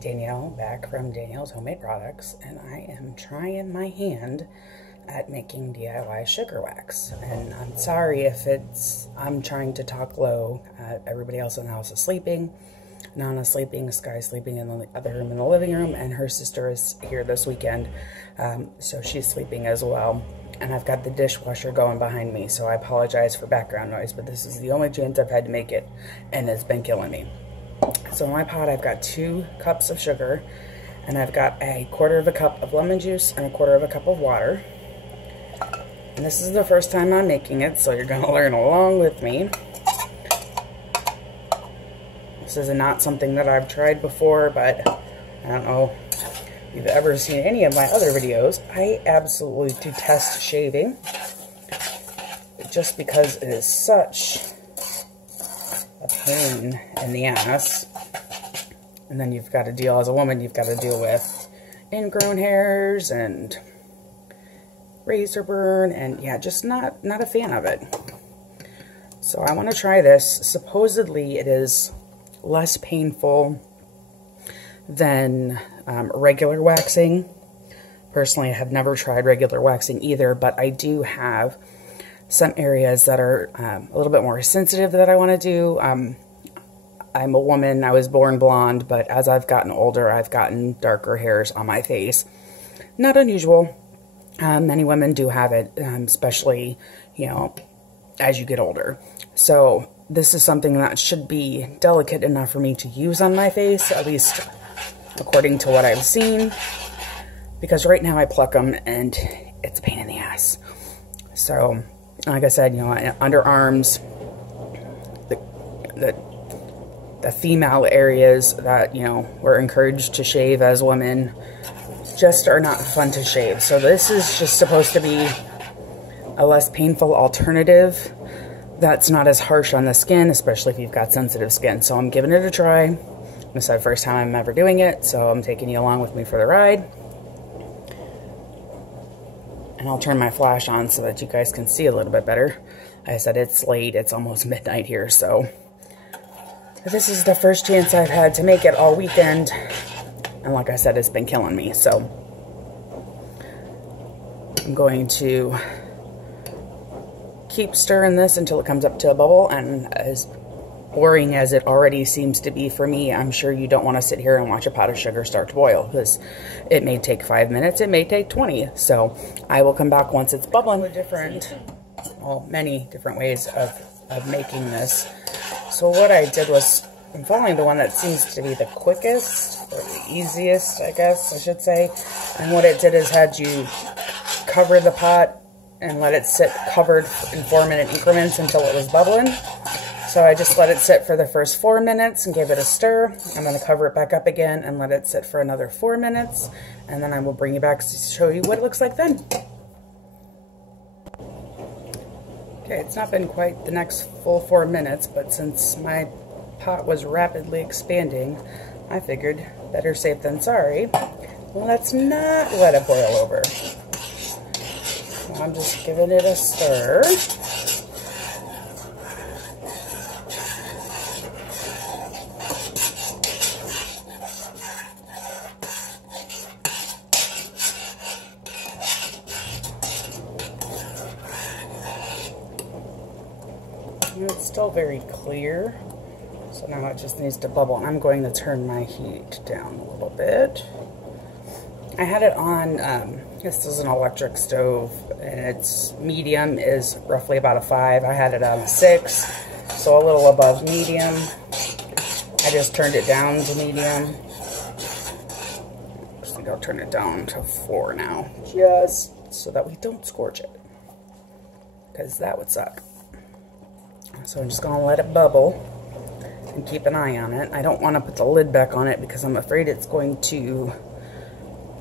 Danielle, back from Danielle's Homemade Products, and I am trying my hand at making DIY sugar wax. And I'm sorry if I'm trying to talk low. Everybody else in the house is sleeping. Nana's sleeping, Sky's sleeping in the other room in the living room, and her sister is here this weekend, so she's sleeping as well. And I've got the dishwasher going behind me, so I apologize for background noise, but this is the only chance I've had to make it, and it's been killing me. So in my pot, I've got 2 cups of sugar, and I've got a 1/4 cup of lemon juice and a 1/4 cup of water. And this is the first time I'm making it, so you're going to learn along with me. This is not something that I've tried before, but I don't know if you've ever seen any of my other videos. I absolutely detest shaving, just because it is such a pain in the ass. And then you've got to deal, as a woman, you've got to deal with ingrown hairs and razor burn, and yeah, just not a fan of it. So I want to try this. Supposedly it is less painful than regular waxing. Personally, I have never tried regular waxing either, but I do have some areas that are a little bit more sensitive that I want to do. I'm a woman, I was born blonde, but as I've gotten older, I've gotten darker hairs on my face. Not unusual. Many women do have it, especially, you know, as you get older. So this is something that should be delicate enough for me to use on my face, at least according to what I've seen, because right now I pluck them and it's a pain in the ass. So, like I said, you know, underarms, the female areas that, you know, we're encouraged to shave as women just are not fun to shave. So this is just supposed to be a less painful alternative that's not as harsh on the skin, especially if you've got sensitive skin. So I'm giving it a try. This is the first time I'm ever doing it, so I'm taking you along with me for the ride. And I'll turn my flash on so that you guys can see a little bit better. Like I said, it's late, it's almost midnight here, so this is the first chance I've had to make it all weekend. And like I said, it's been killing me, so I'm going to keep stirring this until it comes up to a bubble. And as boring as it already seems to be for me, I'm sure you don't want to sit here and watch a pot of sugar start to boil, because it may take 5 minutes, it may take 20. So I will come back once it's bubbling. Many different ways of making this. So what I did was, I'm following the one that seems to be the quickest, or the easiest, I guess I should say. And what it did is had you cover the pot and let it sit covered in 4-minute increments until it was bubbling. So I just let it sit for the first 4 minutes and gave it a stir. I'm going to cover it back up again and let it sit for another 4 minutes. And then I will bring you back to show you what it looks like then. Okay, it's not been quite the next full 4 minutes, but since my pot was rapidly expanding, I figured better safe than sorry. Let's not let it boil over. So I'm just giving it a stir. It's still very clear, so now it just needs to bubble. I'm going to turn my heat down a little bit. I had it on, this is an electric stove, and its medium is roughly about a 5. I had it on a 6, so a little above medium. I just turned it down to medium. I think I'll turn it down to 4 now, just so that we don't scorch it, because that would suck. So I'm just going to let it bubble and keep an eye on it. I don't want to put the lid back on it because I'm afraid it's going to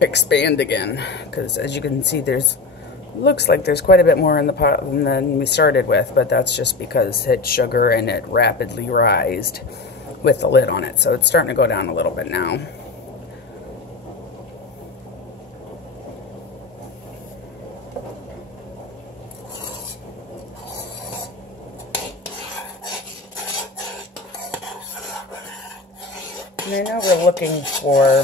expand again. Because as you can see, looks like there's quite a bit more in the pot than we started with, but that's just because it's sugar and it rapidly rised with the lid on it. So it's starting to go down a little bit now. And I know we're looking for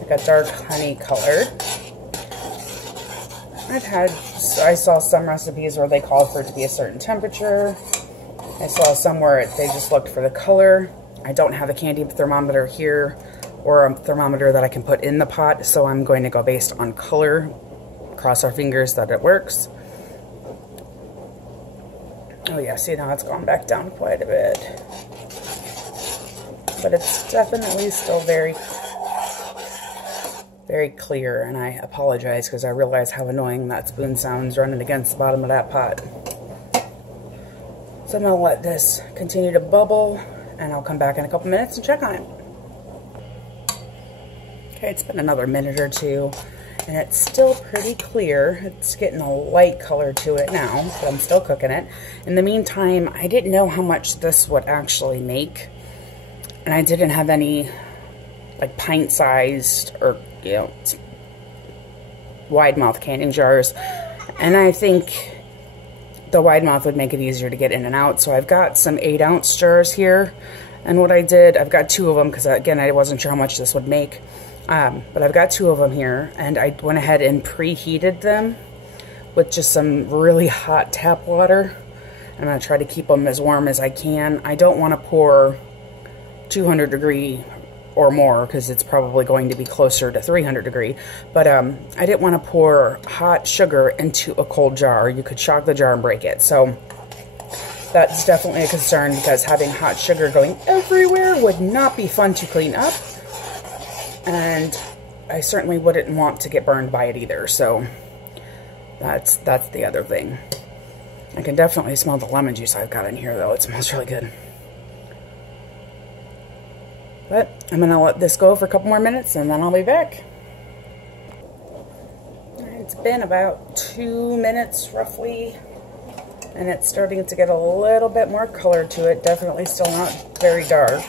like a dark honey color. I saw some recipes where they called for it to be a certain temperature. I saw some where they just looked for the color. I don't have a candy thermometer here or a thermometer that I can put in the pot, so I'm going to go based on color. Cross our fingers that it works. Oh yeah, see now it's gone back down quite a bit. But it's definitely still very clear, and I apologize because I realize how annoying that spoon sounds running against the bottom of that pot. So I'm going to let this continue to bubble, and I'll come back in a couple minutes and check on it. Okay, it's been another minute or two, and it's still pretty clear. It's getting a light color to it now, but I'm still cooking it. In the meantime, I didn't know how much this would actually make, and I didn't have any like pint-sized or, you know, wide mouth canning jars, and I think the wide mouth would make it easier to get in and out. So I've got some 8-ounce jars here, and what I did, I've got 2 of them because again I wasn't sure how much this would make, but I've got 2 of them here, and I went ahead and preheated them with just some really hot tap water. I'm going to try to keep them as warm as I can. I don't want to pour 200 degree or more because it's probably going to be closer to 300 degree, but I didn't want to pour hot sugar into a cold jar. You could shock the jar and break it, so that's definitely a concern because having hot sugar going everywhere would not be fun to clean up, and I certainly wouldn't want to get burned by it either. So that's the other thing. I can definitely smell the lemon juice I've got in here though. It smells really good. But I'm going to let this go for a couple more minutes and then I'll be back. It's been about 2 minutes roughly, and it's starting to get a little bit more color to it. Definitely still not very dark.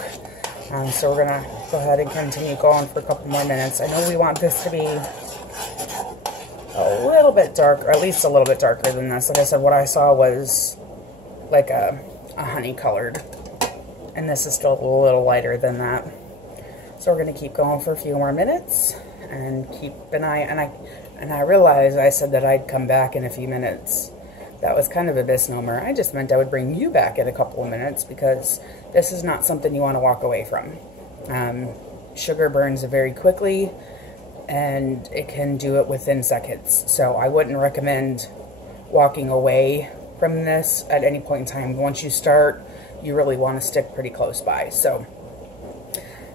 So we're going to go ahead and continue going for a couple more minutes. I know we want this to be a little bit darker, at least a little bit darker than this. Like I said, what I saw was like a honey colored. And this is still a little lighter than that. So we're going to keep going for a few more minutes and keep an eye. And I realized I said that I'd come back in a few minutes. That was kind of a misnomer. I just meant I would bring you back in a couple of minutes because this is not something you want to walk away from. Sugar burns very quickly and it can do it within seconds. So I wouldn't recommend walking away from this at any point in time. Once you start, you really want to stick pretty close by. So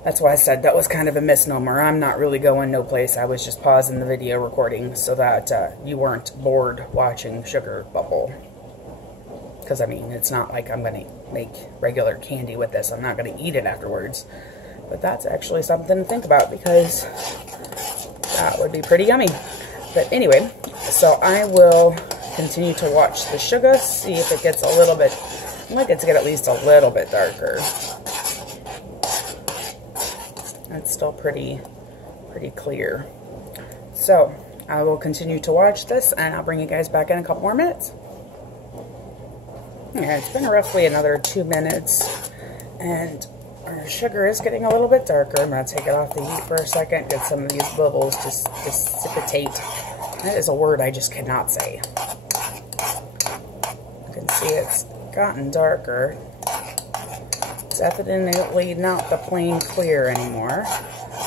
that's why I said that was kind of a misnomer. I'm not really going no place. I was just pausing the video recording so that you weren't bored watching sugar bubble. Because I mean, it's not like I'm going to make regular candy with this. I'm not going to eat it afterwards. But that's actually something to think about because that would be pretty yummy. But anyway, so I will continue to watch the sugar, see if it gets a little bit, I'd like it to get at least a little bit darker. It's still pretty clear. So I will continue to watch this and I'll bring you guys back in a couple more minutes. Yeah, it's been roughly another 2 minutes and our sugar is getting a little bit darker. I'm going to take it off the heat for a second, get some of these bubbles to dissipate. That is a word I just cannot say. You can see it's gotten darker. Definitely not the plain clear anymore,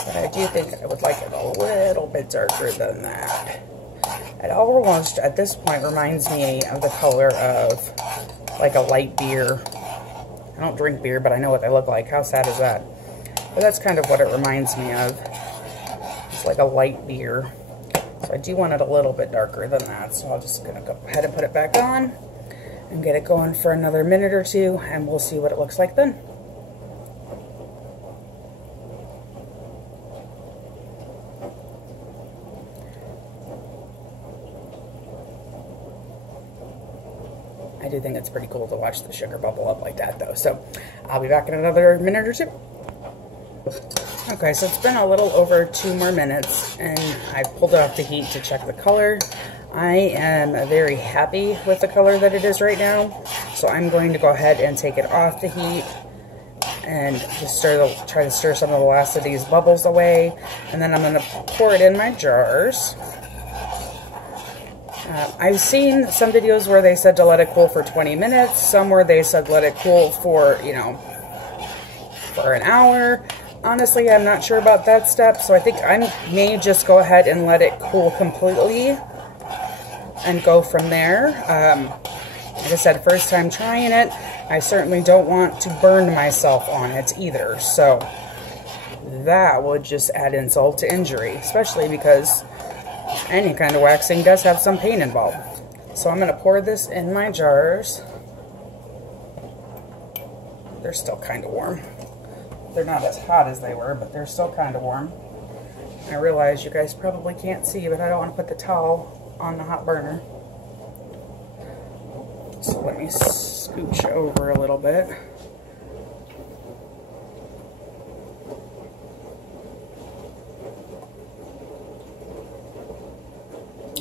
but I do think I would like it a little bit darker than that. It almost, at this point, reminds me of the color of like a light beer. I don't drink beer, but I know what they look like. How sad is that? But that's kind of what it reminds me of. It's like a light beer. So I do want it a little bit darker than that. So I'm just going to go ahead and put it back on and get it going for another minute or two, and we'll see what it looks like then. I do think it's pretty cool to watch the sugar bubble up like that though. So I'll be back in another minute or two. Okay, so it's been a little over 2 more minutes and I pulled it off the heat to check the color. I am very happy with the color that it is right now. So I'm going to go ahead and take it off the heat and just try to stir some of the last of these bubbles away. And then I'm going to pour it in my jars. I've seen some videos where they said to let it cool for 20 minutes, some where they said let it cool for, you know, for an hour. Honestly, I'm not sure about that step, so I think I may just go ahead and let it cool completely and go from there. Like I said, first time trying it, I certainly don't want to burn myself on it either, so that would just add insult to injury, especially because any kind of waxing does have some pain involved. So I'm going to pour this in my jars. They're still kind of warm. They're not as hot as they were, but they're still kind of warm. I realize you guys probably can't see, but I don't want to put the towel on the hot burner. So let me scooch over a little bit.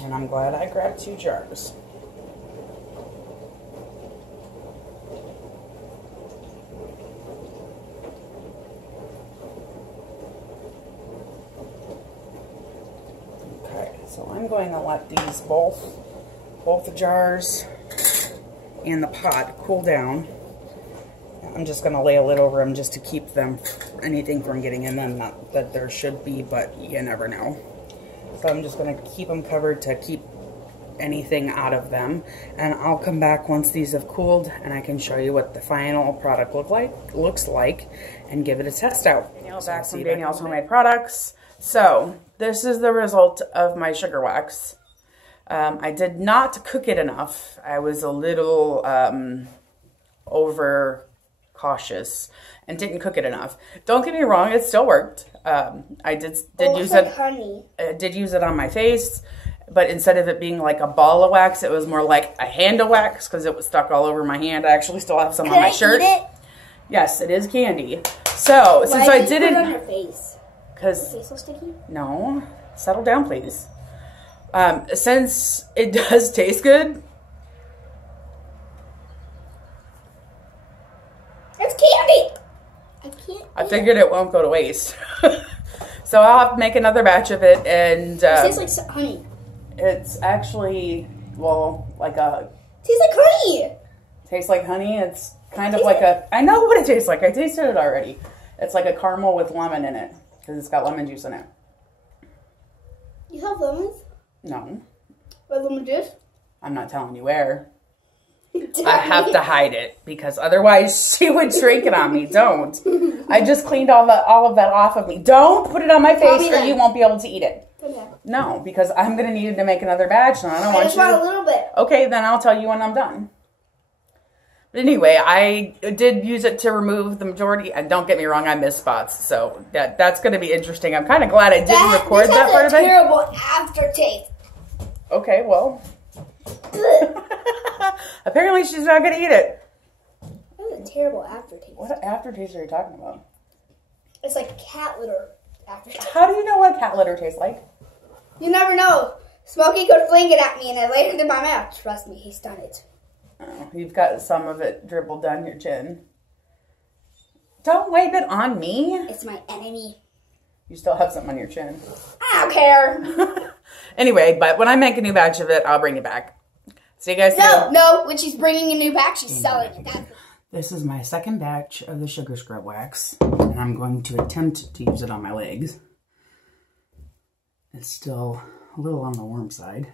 And I'm glad I grabbed 2 jars. Okay, so I'm going to let these both the jars and the pot cool down. I'm just going to lay a lid over them just to keep anything from getting in them. Not that there should be, but you never know. So I'm just going to keep them covered to keep anything out of them. And I'll come back once these have cooled and I can show you what the final product looks like and give it a test out. Danielle's back from Danielle's Homemade Products. So this is the result of my sugar wax. I did not cook it enough. I was a little over cautious and didn't cook it enough. Don't get me wrong, it still worked. I did use it. Honey. I did use it on my face, but instead of it being like a ball of wax, it was more like a hand of wax because it was stuck all over my hand. I actually still have some on my shirt. Eat it? Yes, it is candy. So since I didn't put it on your face, because your face so sticky. No, settle down, please. Since it does taste good. It's candy. I figured it won't go to waste. So I'll have to make another batch of it, and it tastes like honey. It's actually, well, like a... Tastes like honey. Tastes like honey. It's kind of like a... I know what it tastes like. I tasted it already. It's like a caramel with lemon in it, because it's got lemon juice in it. You have lemons? No. What lemon juice? I'm not telling you where. I have to hide it because otherwise she would shrink it on me. Don't. I just cleaned all of that off of me. Don't put it on my face or you won't be able to eat it. Okay. No, because I'm going to need to make another batch and I don't want you. I just want a little bit. Okay, then I'll tell you when I'm done. But anyway, I did use it to remove the majority, and don't get me wrong, I missed spots. So that's going to be interesting. I'm kind of glad I didn't record that part of it. This has a terrible aftertaste. Okay, well. Apparently she's not going to eat it. That's a terrible aftertaste. What aftertaste are you talking about? It's like cat litter aftertaste. How do you know what cat litter tastes like? You never know. Smokey could fling it at me and it landed in my mouth. Trust me, he's done it. Oh, you've got some of it dribbled down your chin. Don't wipe it on me. It's my enemy. You still have something on your chin. I don't care. Anyway, but when I make a new batch of it, I'll bring it back. See you guys soon. No, when she's bringing a new batch, she's selling it. This is my second batch of the sugar scrub wax, and I'm going to attempt to use it on my legs. It's still a little on the warm side.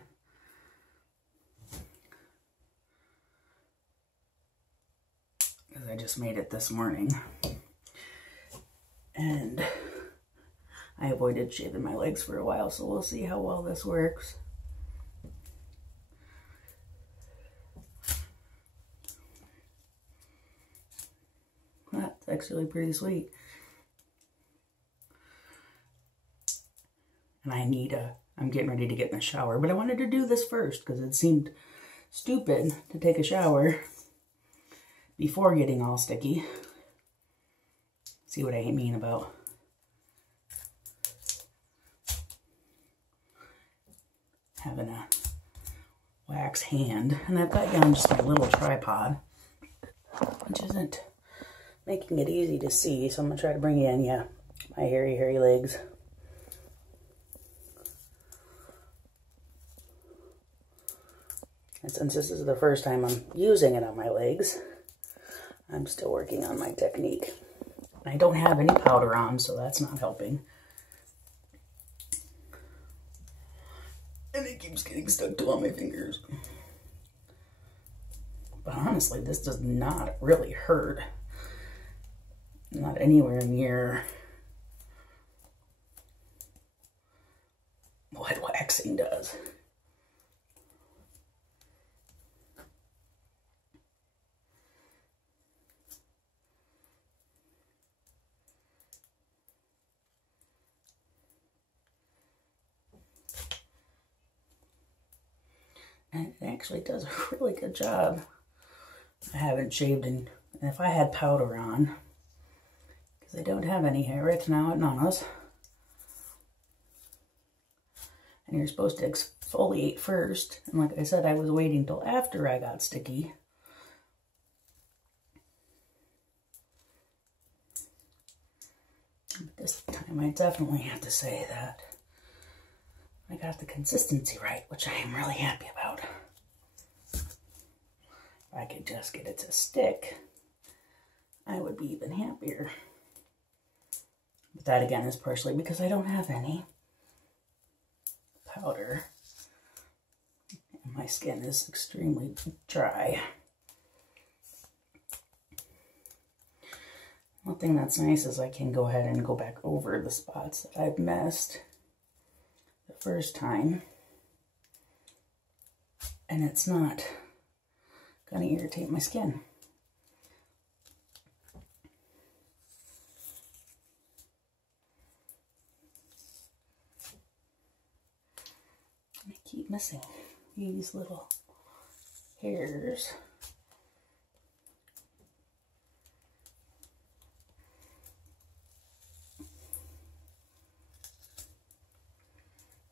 Because I just made it this morning. And I avoided shaving my legs for a while, so we'll see how well this works. That's actually pretty sweet. And I'm getting ready to get in the shower, but I wanted to do this first because it seemed stupid to take a shower before getting all sticky. See what I mean about having a wax hand. And I've got you on just my little tripod, which isn't making it easy to see, so I'm going to try to bring in, yeah, my hairy legs. And since this is the first time I'm using it on my legs, I'm still working on my technique. I don't have any powder on, so that's not helping. And it keeps getting stuck to all my fingers. But honestly, this does not really hurt. Not anywhere near what waxing does. And it actually does a really good job. I haven't shaved in, and if I had powder on, because I don't have any hair right now at Nana's. And you're supposed to exfoliate first. And like I said, I was waiting till after I got sticky. But this time I definitely have to say that I got the consistency right, which I am really happy about. If I could just get it to stick, I would be even happier. But that again is partially because I don't have any powder. And my skin is extremely dry. One thing that's nice is I can go ahead and go back over the spots that I've missed the first time, and it's not going to irritate my skin. I keep missing these little hairs.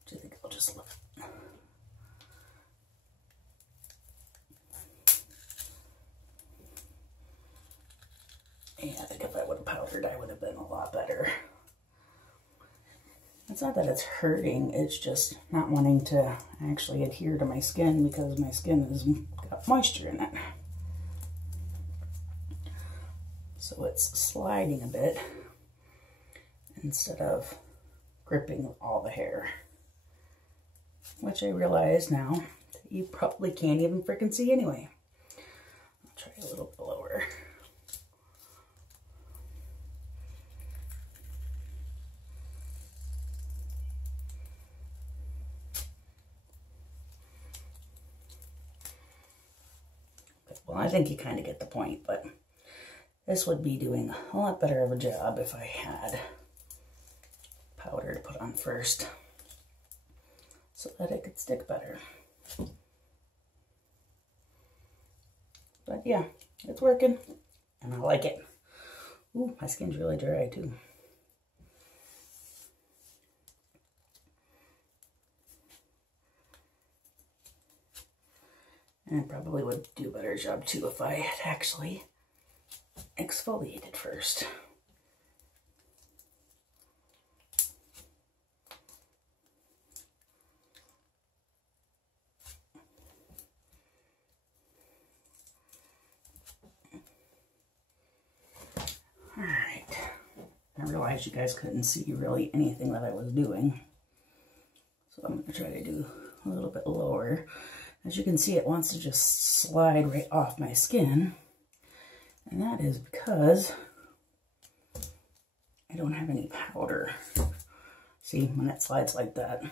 Do you think I'll just look? Yeah, I think if I would have powdered, I would have been a lot better. It's not that it's hurting, it's just not wanting to actually adhere to my skin because my skin has got moisture in it. So it's sliding a bit instead of gripping all the hair. Which I realize now that you probably can't even frickin' see anyway. I'll try a little bit lower. Well, I think you kind of get the point, but this would be doing a lot better of a job if I had powder to put on first so that it could stick better. But yeah, it's working and I like it. Ooh, my skin's really dry too. And I probably would do a better job too if I had actually exfoliated first. Alright, I realized you guys couldn't see really anything that I was doing. So I'm going to try to do a little bit lower. As you can see, it wants to just slide right off my skin. And that is because I don't have any powder. See, when it slides like that.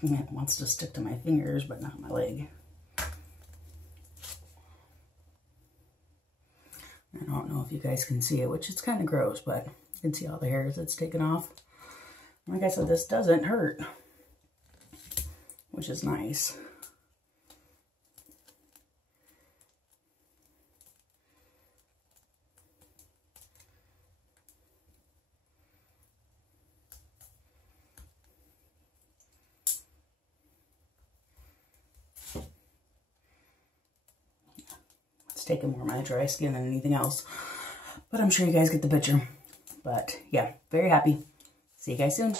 And it wants to stick to my fingers, but not my leg. I don't know if you guys can see it, which is kind of gross, but you can see all the hairs that's taken off. Like I said, this doesn't hurt, which is nice. taking more of my dry skin than anything else. But I'm sure you guys get the picture. But yeah, very happy. See you guys soon.